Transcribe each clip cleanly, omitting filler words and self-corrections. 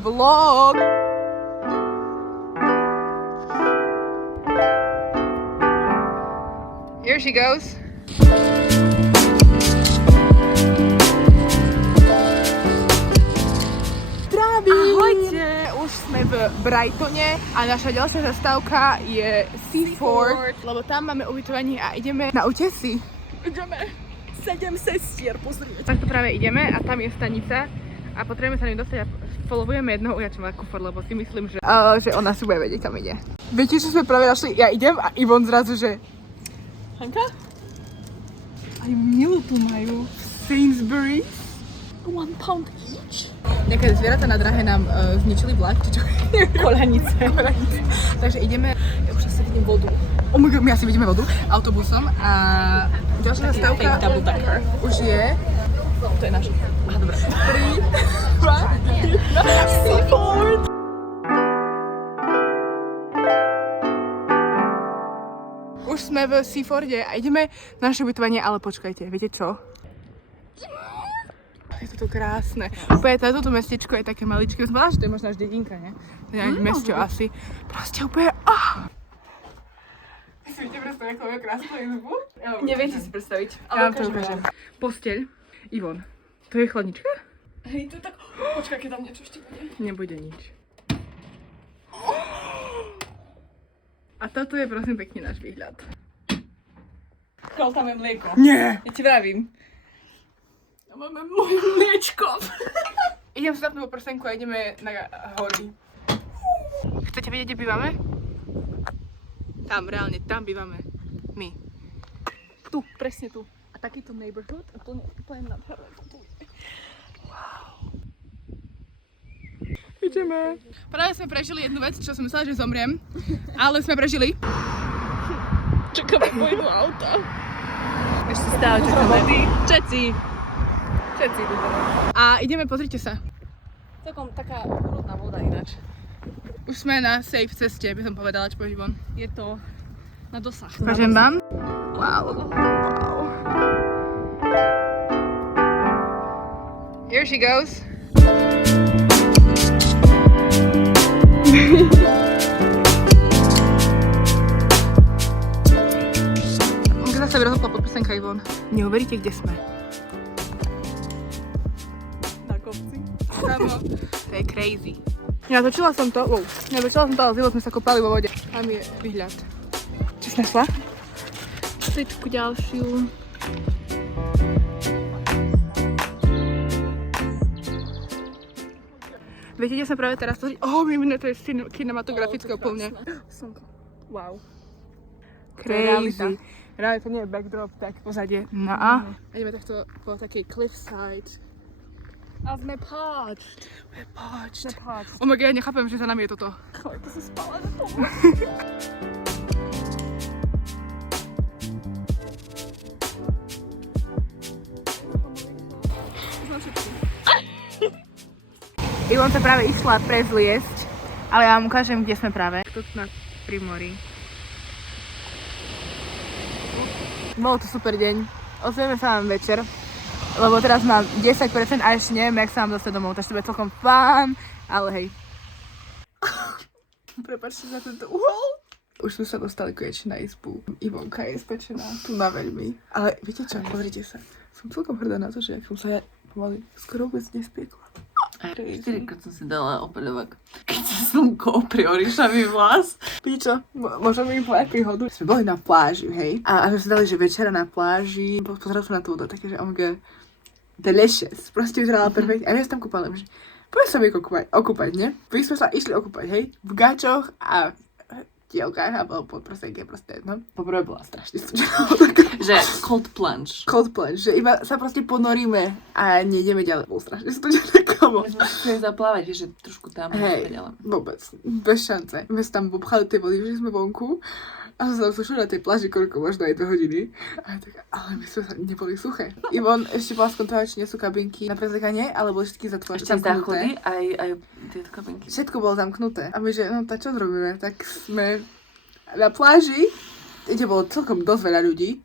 Vlog! Here she goes. Ahojte! Už sme v Brightone a naša ďalšia zastávka je Seaford, lebo tam máme ubytovanie a ideme na útesy. Ideme 7 sestier pozrieť. Takto práve ideme a tam je stanica a potrebujeme sa ním dostať a followujeme jedného ujačová kufor, lebo si myslím, že ona si bude vedieť, kam ide. Viete, čo sme práve našli? Ja idem a Ivon zrazu, že Hanka? Aj milu tu majú v Sainsbury. £1 each. Nejaké zvieratá na drahe nám zničili vlak, či čo? Koľanice. Takže ideme, ja už asi vidím vodu. Oh my god, my asi vidíme vodu autobusom a ďalšia zastávka už je. To je naša. Aha, dobré. 3, 2, Seaford. Už sme v Seaforde a ideme na naše ubytovanie, ale počkajte, viete čo? Je to tu krásne. Úplne toto mestečko je také maličké. Som povedala, že to je možno až dedinka, ne? To je ani mesto asi. Proste úplne... Vy si vidíte predstaviť, ako je krásnu izbu? Neviete si predstaviť, ale ja vám to ukážem. Posteľ. Ivon, to je chladnička? Hej, to je tak... Počkaj, keď tam niečo ešte bude. Nebude nič. A toto je prosím pekne náš výhľad. Kol, tam je mlieko. Nie! Ja ti vravím. Máme moje mliečko. Idem si zapnúť prsenku a ideme na hory. Chcete vedieť, kde bývame? Tam, reálne, tam bývame. My. Tu, presne tu. A takýto neighborhood, a to úplne nádherné. Wow. Ideme. Práve sme prežili jednu vec, čo som myslela, že zomriem. Ale sme prežili. Čakáme pôjdu auta. Ešte stále čakáme. Všetci. A ideme, pozrite sa. Celkom taká úrodná voda ináč. Už sme na safe ceste, by som povedala, čo povieš von. Je to na dosah. Ukážem vám. Wow. Here she goes. Keď sa rozhodla podprsenka Ivon. Neuveríte, kde sme. Kamo, to je crazy. Natočila som to, ale zilo sme sa kopali vo vode. Tam je výhľad. Čo si našla? Stričku ďalšiu. Viete, kde sa práve teraz pozrieť? Mimine, to je kinematografické úplne. Slnko. Wow. Crazy. Reálne to nie je backdrop, tak pozadie. No a ideme takto po takej cliffside. A sme parched. We're parched. Oh my god, ja nechápem, že za nami je toto. To sa spala na tom. Ivon sa práve išla prezliesť, ale ja vám ukážem, kde sme práve. Tu pri mori. Bol to super deň. Ozveme sa vám večer. Lebo teraz mám 10% a ešte neviem, jak sa mám dostať domov, takže to bude celkom fun, ale hej. Prepáčte za tento uhol. Už sme sa dostali konečne na izbu. Ivonka je spečená tu na veľmi. Ale viete čo, pozrite sa. Som celkom hrdá na to, že som sa pomaly skoro vôbec nespiekla. Aj 4-krát som si dala opeľovak. Keď sa slnko oprie orišavý vlas. Viete čo, môžem im povedať príhodu. Sme boli na pláži, hej? A sme si dali, že večera na pláži. Pozerala som na tú vodu, také, že oh my god, delicious. Proste vyzerala perfektne. A ja sa tam kúpala, že poďme sa mi okúpať, ne? My sme sa išli okúpať, hej? V gačoch a tielkách a bolo pod prostenke proste, no. Poprvé bola strašne studená. Že cold plunge. Cold plunge, že iba sa proste ponoríme a nejdeme ďalej. Bolo strašne studená, kamo. My sme chceli zaplávať, vieš, že trošku tam. Hej, vôbec, bez šance. My sme tam obchali tej vody, že sme vonku. A som sa tam sušila na tej pláži, koľko možno aj 2 hodiny. Ale my sme sa neboli suché. Ivon ešte bola skontrolovať, či nie sú kabinky na prezliekanie, ale boli všetky zatvorené. Ešte záchody, aj tieto kabinky. Všetko bolo zamknuté. A my, že no tak čo zrobíme? Tak sme na pláži, kde bolo celkom dosť veľa ľudí.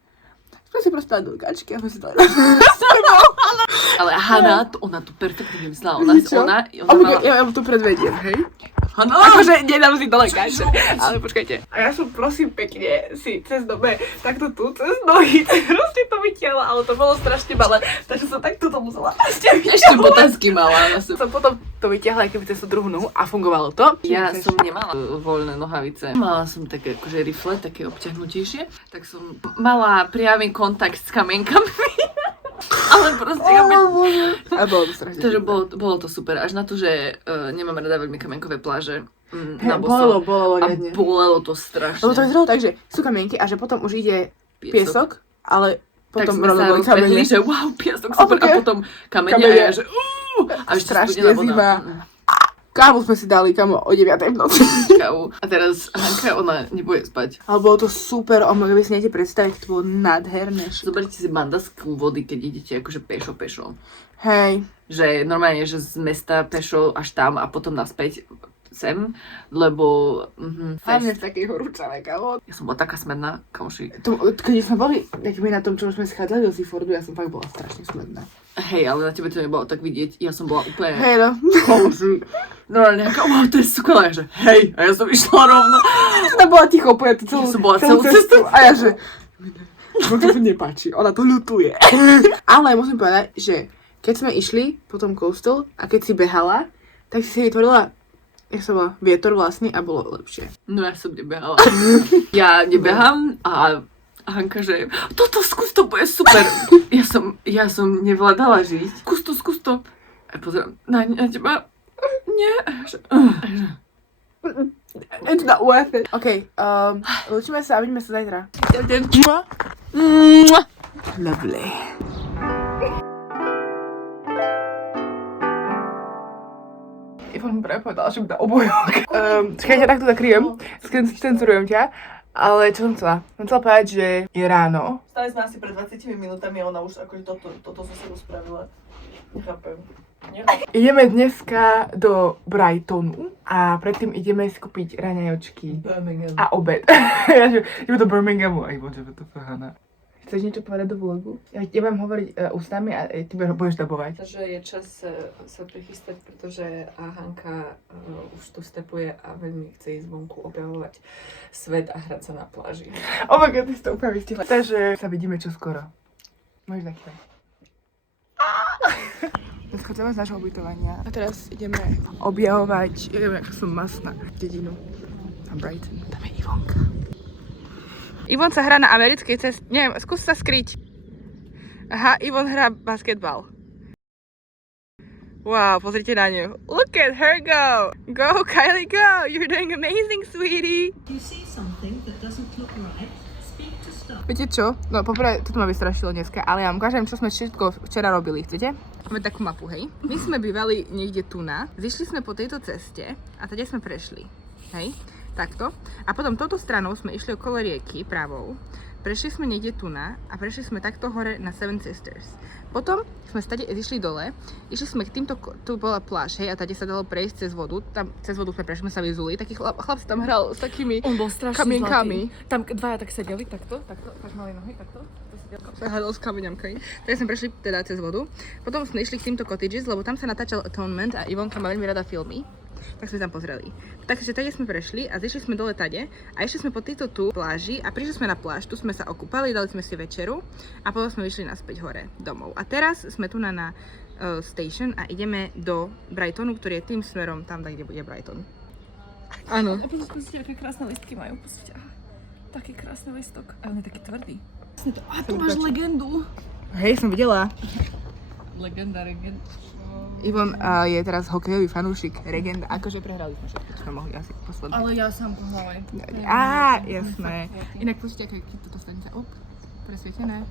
Sme si proste dali do gačky a sme si dali Ale Hana, ona to perfektne vymyslela. Ona Ja vám to predvediem, hej? Hana! Akože nedám si dole káče, ale počkajte. A ja som prosím pekne si cez dobe takto tu, cez nohy, proste to vytiahla, ale to bolo strašne malé, takže som takto to musela Ešte botázky mala. Som potom to vytiahla, keby cez tú druhú nohu a fungovalo to. Ja som nemala voľné nohavice. Mala som také akože rifle, také obťahnutejšie. Tak som mala priamy kontakt s kamienkami. Ale proste... A bolo to strašne. Takže bolo to super. Až na to, že nemám rada veľmi kamienkové pláže. Na boso. Bolelo A riadne. bolelo to strašne. Lebo to vyzeralo tak, že sú kamienky a že potom už ide piesok, ale Tak potom sme sa boli rozbehli, kamene. že wow, piesok, super. A potom kamene a ja, že a ešte Strašne studená voda. zima. Kávu sme si dali, kamo, o 9:00 v noci. Kávu. A teraz Hanka, ona nebude spať. Ale bolo to super, vy si neviete predstaviť, to bolo nádherné. Zoberte si bandasku vody, keď idete akože pešo. Hej. Že normálne, že z mesta pešo až tam a potom naspäť sem, lebo Hlavne v takej horúčavej, kámo. ja som bola taká smedná, kamoši. Keď sme boli na tom, čo sme schádzali do Seafordu, ja som fakt bola strašne smedná. Hej, ale na tebe to nebolo tak vidieť, ja som bola úplne... Hej no. Kamoši. Normálne nejaká, wow, to je skvelé, že hej, a ja som išla rovno. Ona bola ticho úplne tú celú, Ja som bola celú celú cestu. A ja že... Mne to nepáči, ona to ľutuje. Ale musím povedať, že keď sme išli po tom coastal a keď si behala, tak si vytvorila vietor vlastne a bolo lepšie. No ja som nebehala. Ja nebehám a Hanka, že toto skús, to bude super. Ja som nevládala žiť. Skús to. A pozerám na teba. Nie. It's not worth it. OK, učíme sa a vidíme sa zajtra. Lovely. Ivan práve povedala, že mi dá obojok. Čakaj, ťa takto zakryjem, cenzurujem ťa. Ale čo som chcela? Som chcela povedať, že je ráno. Stali sme asi pred 20 minútami a ona už akože toto so sebou spravila. Nechápem. Ideme dneska do Brightonu a predtým ideme si kúpiť raňajočky Birmingham. a obed. Ja že ideme do Birminghamu. Aj bože, to Hana. Chceš niečo povedať do vlogu? Ja budem hovoriť ústami a ty budeš dabovať. Takže je čas sa prichystať, pretože Hanka už tu stepuje a veľmi chce ísť vonku objavovať svet a hrať sa na pláži. Oh my god, ty si to úplne vystihla. Takže sa vidíme čoskoro. Môžeš zakývať. Odchádzame z našho ubytovania a teraz ideme objavovať, ja neviem, ako som masná, dedinu na Brighton. Tam je Ivonka. Ivon sa hrá na americkej ceste, neviem, skús sa skryť. Aha, Ivon hrá basketbal. Wow, pozrite na ňu. Look at her go! Go, Kylie, go! You're doing amazing, sweetie! You see something that doesn't look right, speak to stop. Viete čo? No poprvé, toto ma vystrašilo dneska, ale ja vám ukážem, čo sme všetko včera robili, chcete? Máme takú mapu, hej? My sme bývali niekde tu na, zišli sme po tejto ceste a tady sme prešli, hej? Takto. A potom touto stranou sme išli okolo rieky, pravou. Prešli sme niekde tu na a prešli sme takto hore na Seven Sisters. Potom sme stade zišli dole, išli sme k týmto, tu bola pláž, hej, a tady sa dalo prejsť cez vodu. Tam cez vodu sme prešli, sme sa vyzuli. Taký chlap sa tam hral s takými On bol strašne kamienkami. zlatý. Tam dvaja tak sedeli, takto, tak mali nohy, takto. Sa hádal s kameňamkami. Tak sme prešli teda cez vodu. Potom sme išli k týmto cottages, lebo tam sa natáčal Atonement a Ivonka má veľmi rada filmy. Tak sme tam pozreli. Takže tady sme prešli a zišli sme dole tade a išli sme po tejto tu pláži a prišli sme na pláž, tu sme sa okúpali, dali sme si večeru a potom sme vyšli naspäť hore domov. A teraz sme tu na station a ideme do Brightonu, ktorý je tým smerom tam, kde bude Brighton. Áno. A pozrite, aké krásne listky majú, pozrite. Taký krásny listok. A on je taký tvrdý. A tu máš legendu. Hej, som videla. Legenda. Ivon je teraz hokejový fanúšik, Regenda. Akože prehrali sme všetko, čo sme mohli asi posledný. Ale ja sám pohľavaj. Á, jasné. Inak počujte, aké toto stanica. Presvietené.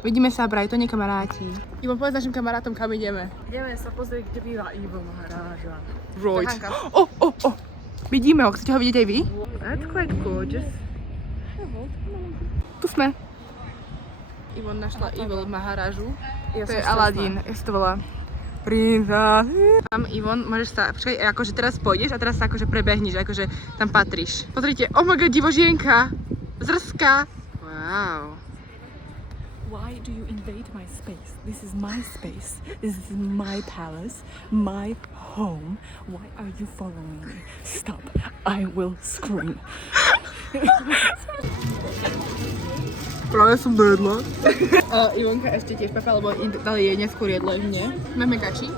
Vidíme sa v Brightone, kamaráti. Ivon, povedz našim kamarátom, kam ideme. Ideme sa pozrieť, kde býva Ivo Maharáža. Right. Oh. Vidíme ho, chcete ho vidieť aj vy? That's quite gorgeous. Tu sme. Ivon našla Evil Maharážu. To je Aladín, jak to volá. Princa. Tam Ivon, môžeš sa, počkaj, akože teraz pôjdeš a teraz sa akože prebehneš, akože tam patríš. Pozrite, oh my god, divožienka, zrská. Wow. Why do you invade my space? This is my space. This is my palace, my home. Why are you following me? Stop. I will scream. Práve som dojedla. Ivonka ešte tiež papá, lebo dali jej neskôr jedlo mne. Máme kači.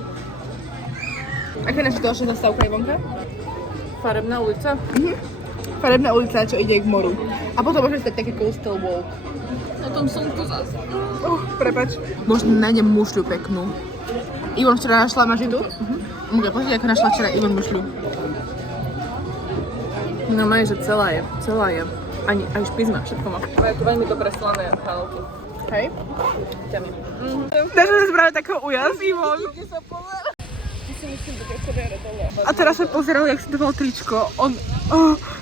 Aká je naša ďalšia zastávka, Ivonka? Farebná ulica. Farebná ulica, čo ide k moru. A potom môžeme stať taký coastal walk. Na tom slnku zase. Prepač. Možno nájdem mušľu peknú. Ivon včera našla mažidu. Môžete pozrieť, ako našla včera Ivon mušľu. No majú, že celá je. Ani aj špizma, všetko má. Majú tu veľmi dobre slané chalky. Hej? Ťami. Dáš sa spraviť takého újazd, Ivon. A teraz sa pozerali, jak si dával tričko. On...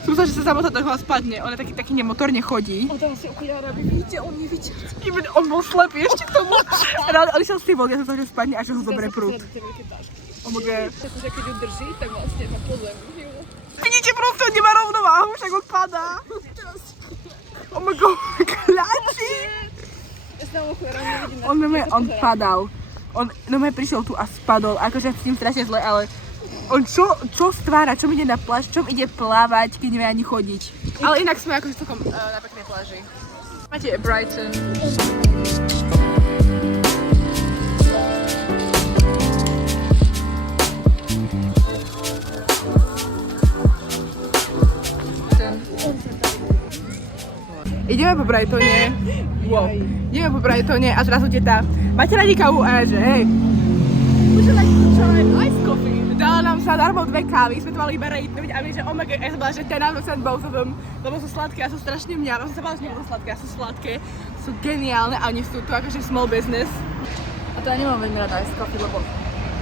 som myslela, že sa samotná toho spadne. On je taký nemotorne chodí. On tam si okuliare, aby vidíte, on nevidel. On bol slepý ešte k tomu. Rád, ale išiel s tým von, ja som myslela, že spadne a že ho zoberie prúd. Oh my god. Takže keď ju drží, tak vlastne na pozemí. Vidíte, proste on nemá rovnováhu, však on padá. Oh my god, kľačí. On padal. On prišiel tu a spadol, akože s tým strašne zle, ale on čo stvára, čo ide na pláž, čom ide plávať, keď nevie ani chodiť. Ale inak sme akože celkom na peknej pláži. Máte Brighton. Ideme po Brightone. Wow. Ideme po Brightone a zrazu teta, máte radi kávu? A ja, že hej. Would you like to try iced coffee? Dala nám zadarmo 2 kávy, sme to mali iba rateovať a my, že oh my god, ja som bola, že 10 out of 10 both of them, lebo sú sladké a sú strašne mňa, som sa bola, že nebudú sladké a sú sladké, sú geniálne a oni sú tu akože small business. A to ja nemám veľmi rada iced coffee, lebo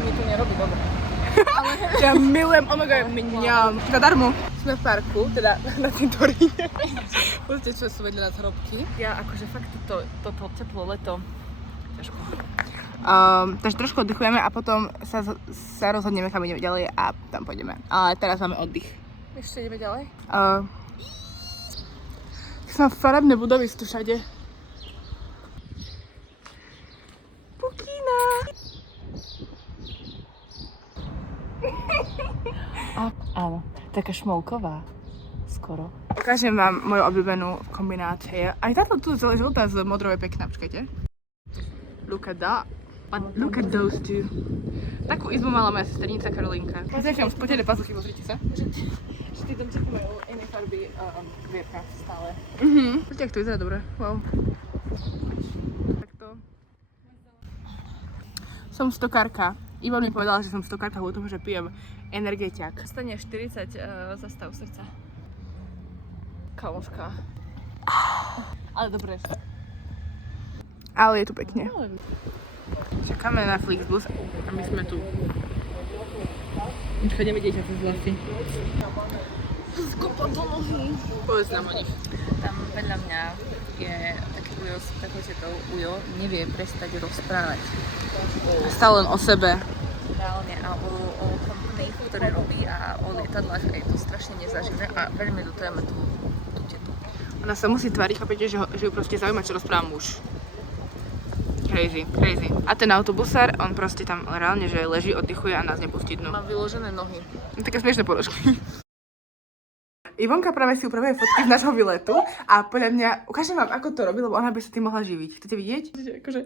mi tu nerobí dobre. Ja milujem, oh my god, mňam. Zadarmo sme v parku, teda na cintoríne. Pozrite, čo sú vedľa nás hrobky. Ja akože fakt toto teplo leto, ťažko. Takže trošku oddychujeme a potom sa rozhodneme, kam ideme ďalej a tam pôjdeme. Ale teraz máme oddych. Ešte ideme ďalej? Sú farebné budovy tu všade. Pukína! Áno, taká šmolková. Skoro. Ukážem vám moju obľúbenú kombináciu. Aj táto tu celá žltá z modrou je pekná, počkajte. Look at that. Look at those two. Takú izbu mala moja sesternica Karolinka. Pozrite, mám spotené pazuchy, pozrite sa. Že tí domčeky majú inej farby vierka stále. Pozrite, jak to vyzerá dobre. Wow. Takto. Som stokárka. Ivan mi povedala, že som stokárka kvôli tomu, že pijem energetiak. Stane 40 zastav srdca. Kamoška. Ale dobre. Ale je tu pekne. Čakáme na Flixbus a my sme tu. Chodíme dieťa cez vlasy. Skopa do nohy. Povedz nám o nich. Tam vedľa mňa je taký Ujo s takou tetou. Ujo nevie prestať rozprávať. Stále len o sebe. Reálne a o company, ktoré robí a o lietadlách a je to strašne nezaživé a veľmi ľutujeme tú tetu. Ona sa musí tváriť, chápete, že ju proste zaujíma, čo rozpráva muž. Crazy. A ten autobusár, on proste tam reálne, že leží, oddychuje a nás nepustí dnu. Má vyložené nohy. Také smiešné ponožky. Ivonka práve si upravuje fotky z nášho výletu a podľa mňa, ukážem vám, ako to robí, lebo ona by sa tým mohla živiť. Chcete vidieť? Akože,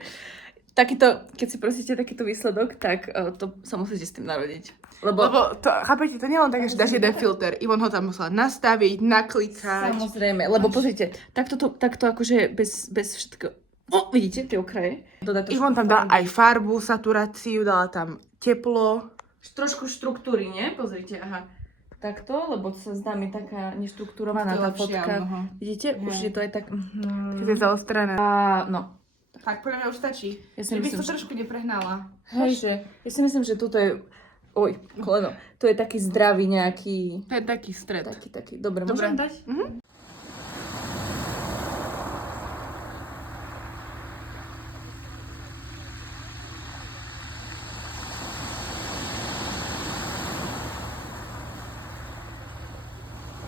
takýto, keď si prosíte takýto výsledok, tak to sa musíte s tým narodiť. Lebo to, chápete, to nie len také, že dáš jeden filter. Ivon ho tam musela nastaviť, naklikať. samozrejme, lebo pozrite, takto akože bez všetko. Vidíte tie okraje? Ivon tam dala aj farbu, saturáciu, dala tam teplo. Trošku štruktúry, nie? Pozrite, aha. Takto, lebo sa zdá mi taká neštruktúrovaná tá fotka. Vidíte? Už je to aj tak... Keď je zaostrené. No. Tak, podľa mňa už stačí. Ja si Keby myslím, si to trošku neprehnala. Hej, že ja si myslím, že tuto je... Oj, koleno. To je taký zdravý nejaký... To je taký stred. Taký. Dobre, môžem dať?